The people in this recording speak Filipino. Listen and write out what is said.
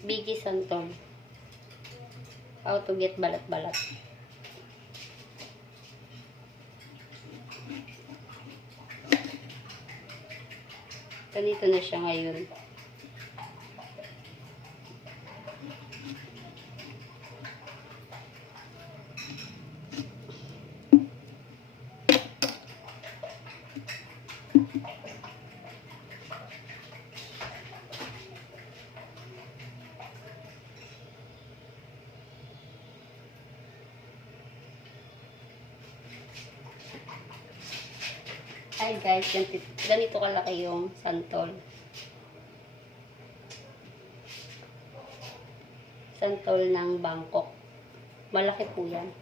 Biggie Santol. How to get balat-balat. Ganito na siya ngayon. Ay guys, ganito kalaki yung santol. Santol ng Bangkok. Malaki po yan.